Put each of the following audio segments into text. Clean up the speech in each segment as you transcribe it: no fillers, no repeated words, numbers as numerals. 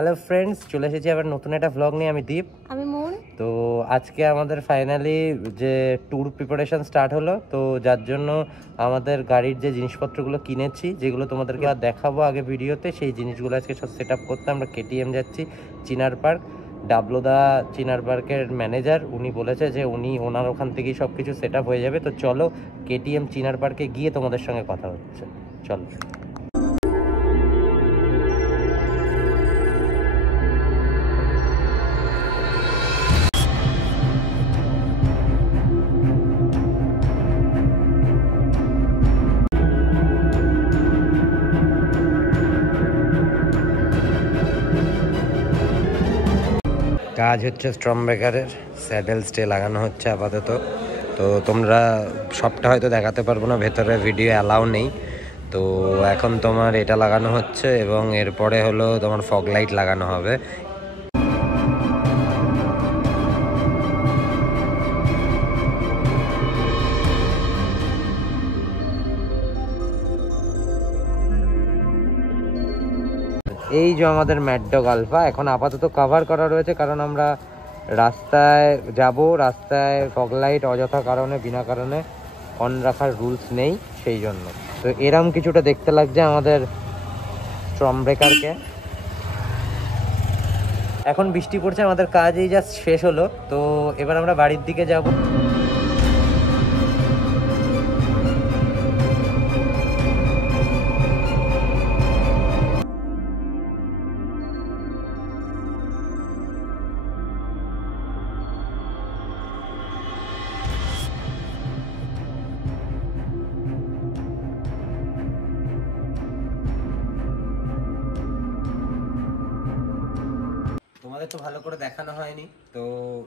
Hello friends, চলে এসেছি আবার নতুন একটা ভ্লগ নিয়ে। আমি দীপ, আমি মন। তো আজকে আমাদের ফাইনালি যে ট্যুর প্রিপারেশন স্টার্ট হলো, তো যার জন্য আমাদের গাড়ির যে জিনিসপত্রগুলো কিনেছি, যেগুলো তোমাদেরকে আর দেখাবো আগে ভিডিওতে, সেই জিনিসগুলো আজকে সব সেট আপ করতে আমরা কেটিএম যাচ্ছি চিনার পার্ক। ডাবলোদা চিনার পার্কের ম্যানেজার, উনি বলেছে যে ওনার ওখান থেকেই সব কিছু সেট আপ হয়ে যাবে। তো চলো কেটিএম চিনার পার্কে গিয়ে তোমাদের সঙ্গে কথা হচ্ছে, চলো। কাজ হচ্ছে স্ট্রম ব্রেকারের স্যাডেল স্টে লাগানো হচ্ছে আপাতত। তো তোমরা সবটা হয়তো দেখাতে পারবো না, ভেতরে ভিডিও অ্যালাউ নেই। তো এখন তোমার এটা লাগানো হচ্ছে এবং এরপরে হলো তোমার ফগ লাইট লাগানো হবে। এই যে আমাদের ম্যাড ডগ আলফা এখন আপাতত কভার করা রয়েছে, কারণ আমরা রাস্তায় যাব, রাস্তায় ফগ লাইট অযথা কারণে বিনা কারণে অন রাখার রুলস নেই, সেই জন্য। তো এরম কিছুটা দেখতে লাগছে আমাদের স্ট্রম ব্রেকারকে। এখন বৃষ্টি পড়ছে, আমাদের কাজ এই জাস্ট শেষ হলো। তো এবার আমরা বাড়ির দিকে যাব। তোমাদের তো ভালো করে দেখানো হয়নি, তো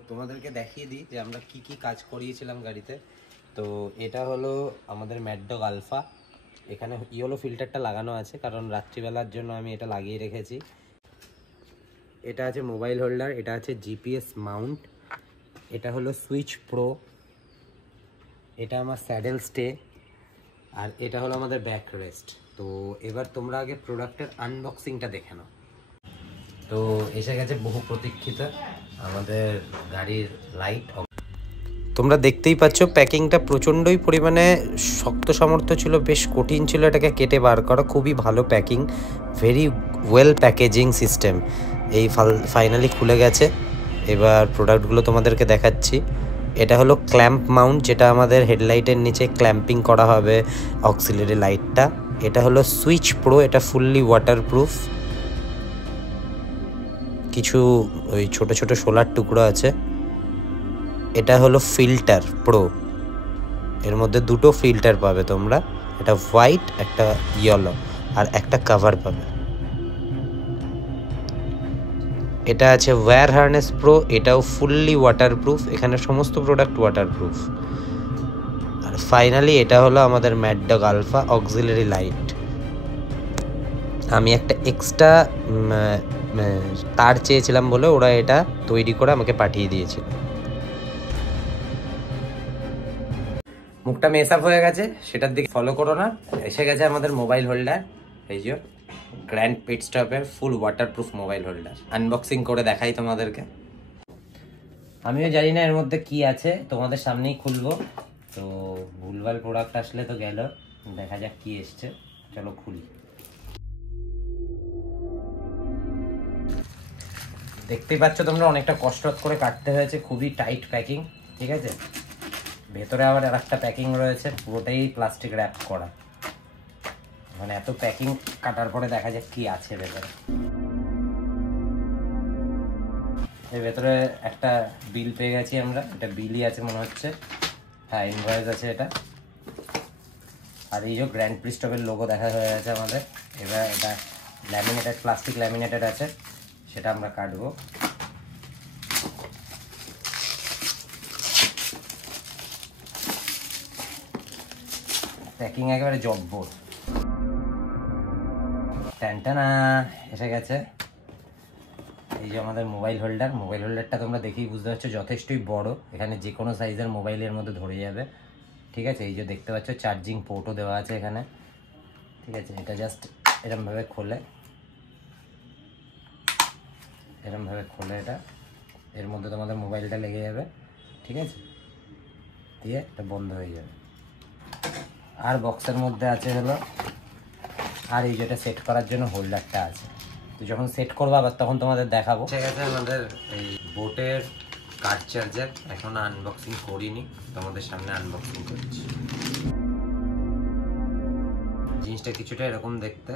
তোমাদেরকে দেখিয়ে দিই যে আমরা কি কি কাজ করিয়েছিলাম গাড়িতে। তো এটা হলো আমাদের ম্যাড ডগ আলফা। এখানে ইয়েলো ফিল্টারটা লাগানো আছে, কারণ রাত্রিবেলার জন্য আমি এটা লাগিয়ে রেখেছি। এটা আছে মোবাইল হোল্ডার, এটা আছে জিপিএস মাউন্ট, এটা হলো সুইচ প্রো, এটা আমার স্যাডেল স্টে, আর এটা হলো আমাদের ব্যাক রেস্ট। তো এবার তোমরা আগে প্রোডাক্টের আনবক্সিংটা দেখে নাও। তো এসে গেছে বহু প্রতীক্ষিত আমাদের গাড়ির লাইট। তোমরা দেখতেই পাচ্ছ প্যাকিংটা প্রচণ্ডই পরিমাণে শক্ত সামর্থ্য ছিল, বেশ কঠিন ছিল এটাকে কেটে বার করা। খুবই ভালো packing, very well packaging system. এই ফাইনালি খুলে গেছে। এবার প্রোডাক্টগুলো তোমাদেরকে দেখাচ্ছি। এটা হলো ক্ল্যাম্প মাউন্ট, যেটা আমাদের হেডলাইটের নিচে ক্ল্যাম্পিং করা হবে অক্সিলারি লাইটটা। এটা হলো সুইচ প্রো, এটা ফুললি ওয়াটারপ্রুফ। কিছু ওই ছোট ছোট সোলার টুকরো আছে। এটা হলো ফিল্টার প্রো, এর মধ্যে দুটো ফিল্টার পাবে তোমরা, একটা হোয়াইট একটা ইয়েলো, আর একটা কভার পাবে। এটা আছে ওয়্যার হার্নেস প্রো, এটাও ফুললি ওয়াটারপ্রুফ, এখানে সমস্ত প্রোডাক্ট ওয়াটারপ্রুফ। আর ফাইনালি এটা হলো আমাদের mad dog alpha auxiliary light. আমি একটা এক্সট্রা তার চেয়েছিলাম বলে ওরা এটা তৈরি করে আমাকে পাঠিয়ে দিয়েছিল। মুখটা মেস আপ হয়ে গেছে, সেটার দিকে ফলো করো না। এসে গেছে আমাদের মোবাইল হোল্ডার, এই যে গ্র্যান্ড পিট স্টপের full waterproof mobile holder. Unboxing করে দেখাই তোমাদেরকে। আমিও জানি না এর মধ্যে কি আছে, তোমাদের সামনেই খুলবো। তো ভুলভাল প্রোডাক্ট আসলে তো গেল, দেখা যাক কি এসছে। চলো খুলি। দেখতেই পাচ্ছ তোমরা, অনেকটা কষ্ট করে কাটতে হয়েছে, খুবই টাইট প্যাকিং। ঠিক আছে, ভেতরে আবার আর একটা প্যাকিং রয়েছে, পুরোটাই প্লাস্টিক র্যাপ করা। মানে এত প্যাকিং কাটার পরে দেখা যাক কি আছে ভেতরে। এর ভেতরে একটা বিল পেয়ে গেছি আমরা, এটা বিলই আছে মনে হচ্ছে, হ্যাঁ ইনভয়েস আছে এটা। আর এই যে গ্র্যান্ড প্রিস্টপের লোগো দেখা হয়ে গেছে আমাদের। এবার এটা ল্যামিনেটেড, প্লাস্টিক ল্যামিনেটেড আছে, সেটা আমরা কাটবো। প্যাকিং একেবারে জব্বর। ট্যানটানা এসে গেছে। এই যে আমাদের মোবাইল হোল্ডার, মোবাইল হোল্ডারটা তোমরা দেখেই বুঝতে পারছো যথেষ্টই বড়, এখানে যে কোনো সাইজের মোবাইলের মধ্যে ধরে যাবে। ঠিক আছে, এই যে দেখতে পাচ্ছ চার্জিং পোর্টও দেওয়া আছে এখানে। ঠিক আছে, এটা জাস্ট এরকমভাবে খোলে, এরকমভাবে খোলে এটা, এর মধ্যে তোমাদের মোবাইলটা লেগে যাবে, ঠিক আছে, দিয়ে এটা বন্ধ হয়ে যাবে। আর বক্সের মধ্যে আছে হলো আর এই যেটা সেট করার জন্য হোল্ডারটা আছে, তো যখন সেট করবো আবার তখন তোমাদের দেখাবো। ঠিক আছে, আমাদের এই বোটের কার চার্জার এখন আনবক্সিং করিনি, তোমাদের সামনে আনবক্সিং করছি। জিনিসটা কিছুটা এরকম দেখতে,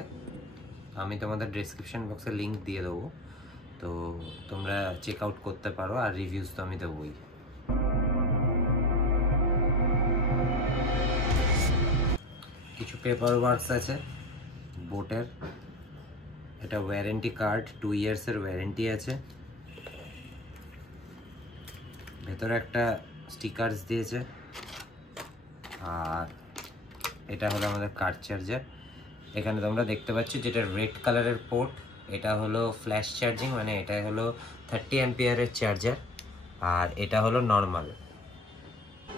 আমি তোমাদের ডেসক্রিপশন বক্সে লিঙ্ক দিয়ে দেবো, তো তোমরা চেক আউট করতে পারো, আর রিভিউজ তো আমি দেবোই। কিছু পেপার ওয়ার্কস আছে বোটের, এটা ওয়ারেন্টি কার্ড, 2 ইয়ার্সের ওয়ারেন্টি আছে, ভেতরে একটা স্টিকারস দিয়েছে, আর এটা হলো আমাদের কার চার্জার। এখানে তোমরা দেখতে পাচ্ছ যেটা রেড কালারের পোর্ট, এটা হলো ফ্ল্যাশ চার্জিং, মানে এটা হলো 30 অ্যাম্পিয়ারের চার্জার, আর এটা হলো নর্মাল।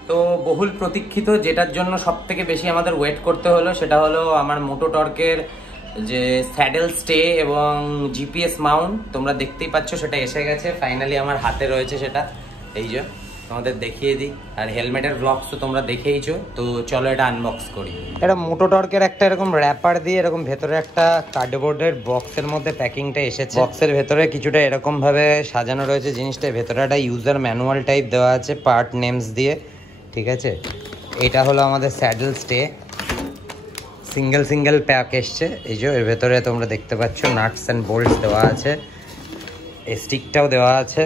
তো বহুল প্রতীক্ষিত, যেটার জন্য সব থেকে বেশি আমাদের ওয়েট করতে হলো, সেটা হলো আমার মোটো টর্কের যে স্যাডেল স্টে এবং জিপিএস মাউন্ট। তোমরা দেখতেই পাচ্ছ সেটা এসে গেছে, ফাইনালি আমার হাতে রয়েছে সেটা, এই যে তোমাদের দেখিয়ে দিই। আর হেলমেটের ব্লগস তো তোমরা দেখেইছো, তো চলো এটা আনবক্স করি। এটা মোটো টর্কের একটা এরকম র্যাপার দিয়ে এরকম ভেতরে একটা কার্ডবোর্ডের বক্সের মধ্যে প্যাকিংটা এসেছে। বক্সের ভেতরে কিছুটা এরকম ভাবে সাজানো রয়েছে জিনিসটা, ভেতরে একটা ইউজার ম্যানুয়াল টাইপ দেওয়া আছে পার্ট নেমস দিয়ে, ঠিক আছে। এটা হলো আমাদের স্যাডেল স্টে, সিঙ্গেল প্যাক এসছে, এই যে এর ভেতরে তোমরা দেখতে পাচ্ছ নাটস অ্যান্ড বোল্টস দেওয়া আছে, এই স্টিকটাও দেওয়া আছে।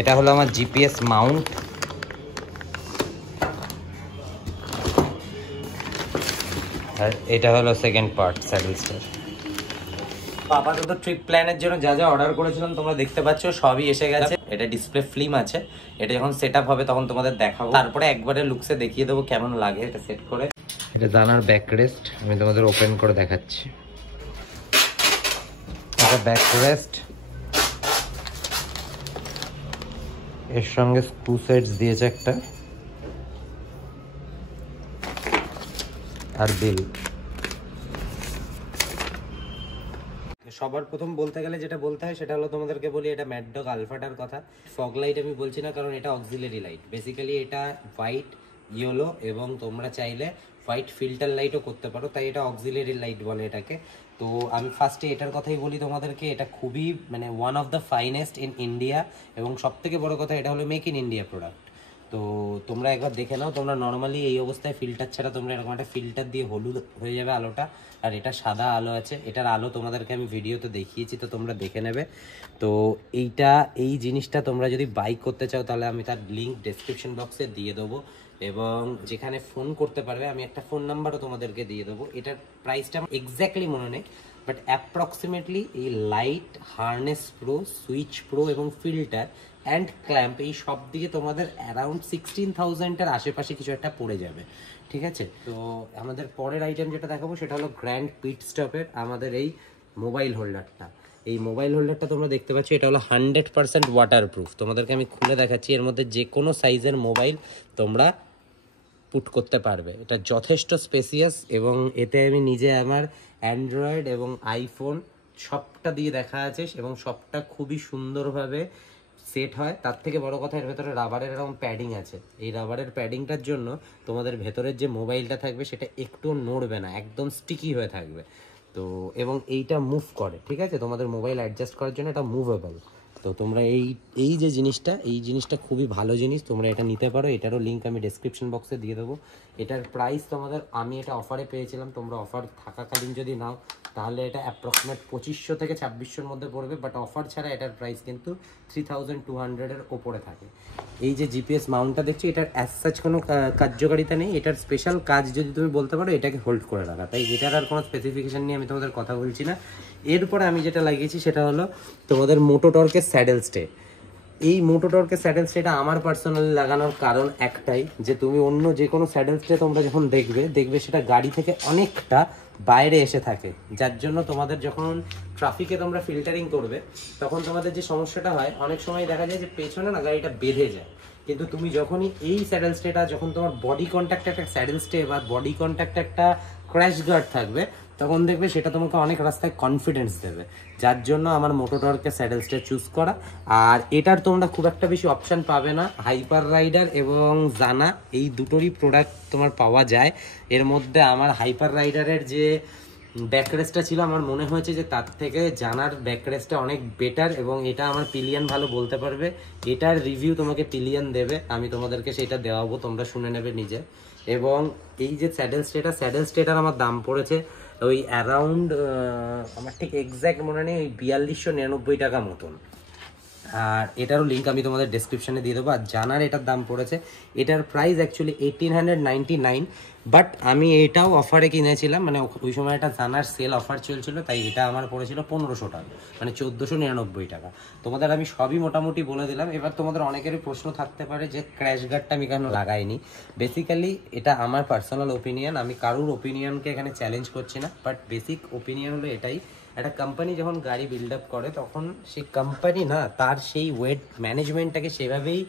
এটা হলো আমার জিপিএস মাউন্ট, আর এটা হলো সেকেন্ড পার্ট স্যাডেল স্টের। আপাতত ট্রিপ প্ল্যানের জন্য যা যা অর্ডার করেছিলাম তোমরা দেখতে পাচ্ছ সবই এসে গেছে। এটা ডিসপ্লে ফিল্ম আছে, এটা যখন সেট আপ হবে তখন তোমাদের দেখাবো, তারপরে একবারে লুকসে দেখিয়ে দেবো কেমন লাগে এটা সেট করে। এটা জানার ব্যাক রেস্ট, আমি তোমাদের ওপেন করে দেখাচ্ছি। এটা ব্যাক রেস্ট, এর সঙ্গে স্ক্রু সেটস দিয়েছে একটা, আর বিল। সবার প্রথম বলতে গেলে যেটা বলতে হয় সেটা হলো তোমাদেরকে বলি এটা ম্যাড ডগ আলফাটার কথা। ফগ লাইট আমি বলছি না, কারণ এটা অক্সিলারি লাইট, বেসিক্যালি এটা হোয়াইট, ইয়েলো এবং তোমরা চাইলে হোয়াইট ফিল্টার লাইটও করতে পারো, তাই এটা অক্সিলারি লাইট বলে এটাকে। তো আমি ফার্স্টে এটার কথাই বলি তোমাদেরকে, এটা খুবই মানে one of the finest in India, এবং সবথেকে বড় কথা এটা হলো মেক ইন ইন্ডিয়া প্রোডাক্ট। তো তোমরা একবার দেখে নাও, তোমরা নর্মালি এই অবস্থায় ফিল্টার ছাড়া তোমরা এরকম একটা ফিল্টার দিয়ে হলুদ হয়ে যাবে আলোটা, আর এটা সাদা আলো আছে, এটার আলো তোমাদেরকে আমি ভিডিওতে দেখিয়েছি, তো তোমরা দেখে নেবে। তো এই জিনিসটা তোমরা যদি বাই করতে চাও তাহলে আমি তার লিঙ্ক ডেসক্রিপশন বক্সে দিয়ে দেবো, এবং যেখানে ফোন করতে পারবে আমি একটা ফোন নাম্বারও তোমাদেরকে দিয়ে দেবো। এটার প্রাইসটা আমার এক্স্যাক্টলি মনে নেই, বাট অ্যাপ্রক্সিমেটলি এই light, harness pro, switch pro এবং ফিল্টার অ্যান্ড ক্ল্যাম্প এই সব দিকে তোমাদের অ্যারাউন্ড 16,000-এর আশেপাশে কিছু একটা পড়ে যাবে, ঠিক আছে। তো আমাদের পরের আইটেম যেটা দেখাবো সেটা হলো গ্র্যান্ড পিট স্টপের আমাদের এই মোবাইল হোল্ডারটা। এই মোবাইল হোল্ডারটা তোমরা দেখতে পাচ্ছ, এটা হলো 100% ওয়াটারপ্রুফ। তোমাদেরকে আমি খুলে দেখাচ্ছি, এর মধ্যে যে কোনো সাইজের মোবাইল তোমরা পুট করতে পারবে। এটা যথেষ্ট স্পেসিয়াস, এবং এতে আমি নিজে আমার অ্যান্ড্রয়েড এবং আইফোন সবটা দিয়ে দেখা আছে, এবং সবটা খুবই সুন্দরভাবে সেট হয়। তার থেকে বড় কথা এর ভেতরে রাবারের এরকম প্যাডিং আছে, এই রাবারের প্যাডিংটার জন্য তোমাদের ভেতরের যে মোবাইলটা থাকবে সেটা একটু নড়বে না, একদম স্টিকি হয়ে থাকবে। তো এবং এইটা মুভ করে, ঠিক আছে, তোমাদের মোবাইল অ্যাডজাস্ট করার জন্য এটা মুভেবল। তো তোমরা এই যে জিনিসটা খুবই ভালো জিনিস, তোমরা এটা নিতে পারো। এটারও লিঙ্ক আমি ডেসক্রিপশন বক্সে দিয়ে দেবো। এটার প্রাইস তোমাদের, আমি এটা অফারে পেয়েছিলাম, তোমরা অফার থাকাকালীন যদি নাও তাহলে এটা অ্যাপ্রক্সিমেট 2500 থেকে 2600-এর মধ্যে পড়বে, বাট অফার ছাড়া এটার প্রাইস কিন্তু 3200-এর ওপরে থাকে। এই যে জিপিএস মাউন্টটা দেখছো, এটার অ্যাজ সাচ কোনো কার্যকারিতা নেই, এটার স্পেশাল কাজ যদি তুমি বলতে পারো এটাকে হোল্ড করে রাখা, তাই এটার আর কোনো স্পেসিফিকেশান নিয়ে আমি তোমাদের কথা বলছি না। এরপরে আমি যেটা লাগিয়েছি সেটা হলো তোমাদের মোটো টর্কের স্যাডেল স্টে। এই মোটো টর্কের স্যাডেল স্টেটা আমার পার্সোনালি লাগানোর কারণ একটাই, যে তুমি অন্য যে কোনো স্যাডেল স্টে তোমরা যখন দেখবে সেটা গাড়ি থেকে অনেকটা বাইরে এসে থাকে, যার জন্য তোমাদের যখন ট্রাফিকে তোমরা ফিল্টারিং করবে তখন তোমাদের যে সমস্যাটা হয়, অনেক সময় দেখা যায় যে পেছনে না গাড়িটা বেঁধে যায়। কিন্তু তুমি যখনই এই স্যাডেল স্টেটা, যখন তোমার বডি কন্ট্যাক্ট একটা স্যাডেল স্টে বা বডি কন্ট্যাক্ট একটা ক্র্যাশ গার্ড থাকবে, তখন দেখবে সেটা তোমাকে অনেক রাস্তায় কনফিডেন্স দেবে, যার জন্য আমার মোটো টর্কের স্যাডেল স্টে চুজ করা। আর এটার তোমরা খুব একটা বেশি অপশান পাবে না, হাইপার রাইডার এবং জানা এই দুটোরই প্রোডাক্ট তোমার পাওয়া যায়। এর মধ্যে আমার হাইপার রাইডারের যে ব্যাকরেসটা ছিল আমার মনে হয়েছে যে তার থেকে জানার ব্যাকরেসটা অনেক বেটার, এবং এটা আমার পিলিয়ন ভালো বলতে পারবে। এটার রিভিউ তোমাকে পিলিয়ন দেবে, আমি তোমাদেরকে সেটা দেওয়াবো, তোমরা শুনে নেবে নিজে। এবং এই যে স্যাডেল স্টেটার আমার দাম পড়েছে ওই অ্যারাউন্ড, আমার ঠিক এক্স্যাক্ট মনে নেই, ওই 4299 টাকা মতন। আর এটারও লিঙ্ক আমি তোমাদের ডেসক্রিপশনে দিয়ে দেবো। আর জানার এটার দাম পড়েছে, এটার প্রাইস অ্যাকচুয়ালি 1899, বাট আমি এটাও অফারে কিনেছিলাম, মানে ওই সময় একটা জানার সেল অফার চলছিল, তাই এটা আমার পড়েছিল 1500 টাকা, মানে 1499 টাকা। তোমাদের আমি সবই মোটামুটি বলে দিলাম। এবার তোমাদের অনেকেরই প্রশ্ন থাকতে পারে যে ক্র্যাশ গার্ডটা আমি কেন লাগাইনি। বেসিক্যালি এটা আমার পার্সোনাল ওপিনিয়ন, আমি কারোর ওপিনিয়নকে এখানে চ্যালেঞ্জ করছি না, বাট বেসিক ওপিনিয়ন হলো এটাই, একটা কোম্পানি যখন গাড়ি বিল্ড আপ করে তখন সেই কোম্পানি না তার সেই ওয়েট ম্যানেজমেন্টটাকে সেভাবেই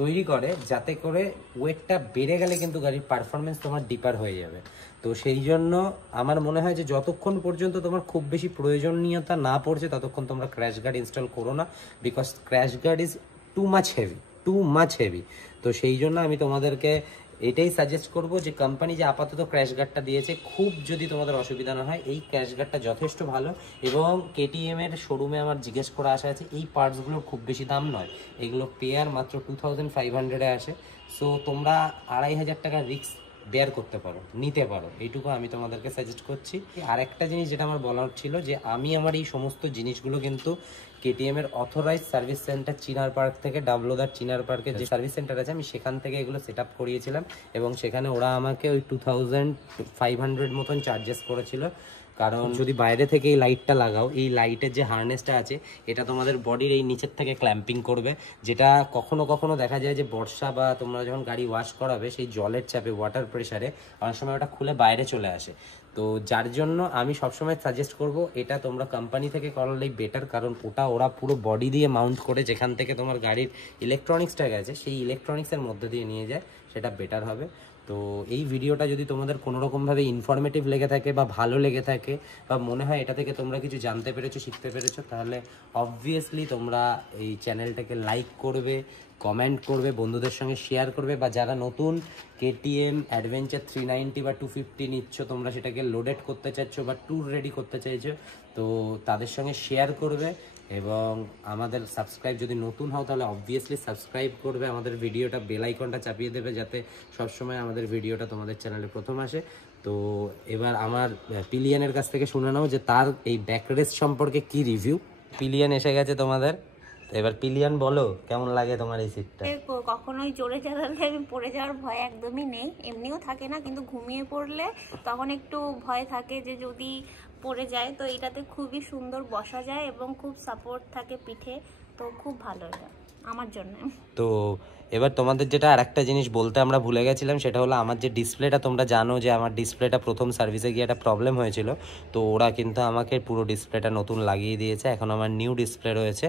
তৈরি করে যাতে করে ওয়েটটা বেড়ে গেলে কিন্তু গাড়ির পারফরমেন্স তোমার ডিপার হয়ে যাবে। তো সেই জন্য আমার মনে হয় যে যতক্ষণ পর্যন্ত তোমার খুব বেশি প্রয়োজনীয়তা না পড়ছে ততক্ষণ তোমরা ক্র্যাশ গার্ড ইনস্টল করো না, because crash guard is too much heavy. তো সেই জন্য আমি তোমাদেরকে এটাই সাজেস্ট করব যে কোম্পানি যে আপাতত ক্র্যাশ গার্ডটা দিয়েছে, খুব যদি তোমাদের অসুবিধা না হয়, এই ক্র্যাশ গার্ডটা যথেষ্ট ভালো। এবং কেটিএম এর শোরুমে আমার জিজ্ঞেস করা আসা আছে, এই পার্টসগুলোর খুব বেশি দাম নয়, এগুলো পেয়ার মাত্র 2500-এ আসে। সো তোমরা 2500 টাকা রিস্ক বেয়ার করতে পারো, নিতে পারো, এইটুকু আমি তোমাদেরকে সাজেস্ট করছি। আর একটা জিনিস যেটা আমার বলার ছিল, যে আমি আমার এই সমস্ত জিনিসগুলো কিন্তু কেটিএম এর অথরাইজ সার্ভিস সেন্টার চিনার পার্ক থেকে, ডাবলোদার চিনার পার্কের যে সার্ভিস সেন্টার আছে আমি সেখান থেকে এগুলো সেট আপ করিয়েছিলাম, এবং সেখানে ওরা আমাকে ওই 2500 মতন চার্জেস করেছিল। কারণ যদি বাইরে থেকে এই লাইটটা লাগাও, এই লাইটের যে হার্নেসটা আছে এটা তোমাদের বডির এই নিচের থেকে ক্ল্যাম্পিং করবে, যেটা কখনো কখনো দেখা যায় যে বর্ষা বা তোমরা যখন গাড়ি ওয়াশ করাবে সেই জলের চাপে, ওয়াটার প্রেশারে অনেক সময় ওটা খুলে বাইরে চলে আসে। তো যার জন্য আমি সবসময় সাজেস্ট করব এটা তোমরা কোম্পানি থেকে করালেই বেটার, কারণ ওরা পুরো বডি দিয়ে মাউন্ট করে যেখান থেকে তোমার গাড়ির ইলেকট্রনিক্সটা গেছে সেই ইলেকট্রনিক্সের মধ্যে দিয়ে নিয়ে যায়, সেটা বেটার হবে। তো এই ভিডিওটা যদি তোমাদের কোনোরকমভাবে ইনফরমেটিভ লেগে থাকে বা ভালো লেগে থাকে বা মনে হয় এটা থেকে তোমরা কিছু জানতে পেরেছো, শিখতে পেরেছো, তাহলে অবভিয়াসলি তোমরা এই চ্যানেলটাকে লাইক করবে, কমেন্ট করবে, বন্ধুদের সঙ্গে শেয়ার করবে, বা যারা নতুন কেটিএম অ্যাডভেঞ্চার 390 বা 250 নিচ্ছ, তোমরা সেটাকে লোডেড করতে চাইছো বা ট্যুর রেডি করতে চাইছো, তো তাদের সঙ্গে শেয়ার করবে। এবং আমাদের সাবস্ক্রাইব, যদি নতুন হও তাহলে অবভিয়াসলি সাবস্ক্রাইব করবে, আমাদের ভিডিওটা বেল আইকনটা চাপিয়ে দেবে যাতে সবসময় আমাদের ভিডিওটা তোমাদের চ্যানেলে প্রথম আসে। তো এবার আমার পিলিয়নের কাছ থেকে শুনে নাও যে তার এই ব্যাকরেস সম্পর্কে কি রিভিউ। পিলিয়ন এসে গেছে তোমাদের, এবার পিলিয়ন বলো কেমন লাগে তোমার এই সিটটা? কখনোই জোরে চালালে আমি পড়ে যাওয়ার ভয় একদমই নেই, এমনিও থাকে না, কিন্তু ঘুমিয়ে পড়লে তখন একটু ভয় থাকে যে যদি পড়ে যায়। তো এটাতে খুবই সুন্দর বসা যায় এবং খুব সাপোর্ট থাকে পিঠে, তো খুব ভালো এটা আমার জন্য। তো এবার তোমাদের যেটা আর একটা জিনিস বলতে আমরা ভুলে গেছিলাম, সেটা হলো আমার যে ডিসপ্লেটা, তোমরা জানো যে আমার ডিসপ্লেটা প্রথম সার্ভিসে গিয়ে একটা প্রবলেম হয়েছিল, তো ওরা কিন্তু আমাকে পুরো ডিসপ্লেটা নতুন লাগিয়ে দিয়েছে, এখন আমার নিউ ডিসপ্লে রয়েছে।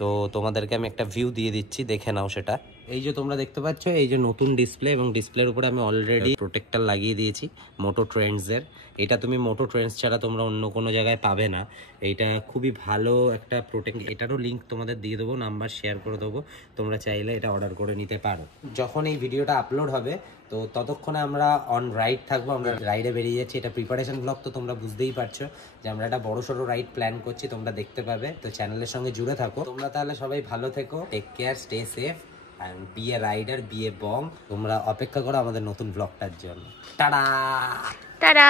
তো তোমাদেরকে আমি একটা ভিউ দিয়ে দিচ্ছি, দেখে নাও সেটা। এই যে তোমরা দেখতে পাচ্ছ এই যে নতুন ডিসপ্লে, এবং ডিসপ্লের উপরে আমি অলরেডি প্রোটেক্টর লাগিয়ে দিয়েছি মোটো ট্রেন্ডসের। এটা তুমি মোটো ট্রেন্ডস ছাড়া তোমরা অন্য কোনো জায়গায় পাবে না, এইটা খুবই ভালো একটা প্রোটেক্ট। এটারও লিঙ্ক তোমাদের দিয়ে দেবো, নাম্বার শেয়ার করে দেবো, তোমরা চাইলে এটা অর্ডার করে নিতে পারো। যখন এই ভিডিওটা আপলোড হবে তো ততক্ষণে আমরা অন রাইড থাকবো, আমরা রাইডে বেরিয়ে যাচ্ছি। এটা প্রিপারেশন ব্লগ, তো তোমরা বুঝতেই পারছো যে আমরা একটা বড় সড়ো রাইড প্ল্যান করছি, তোমরা দেখতে পাবে। তো চ্যানেলের সঙ্গে জুড়ে থাকো তোমরা, তাহলে সবাই ভালো থেকো, take care, stay safe and be a rider, be a Bong. তোমরা অপেক্ষা করো আমাদের নতুন ব্লগটার জন্য। টাটা।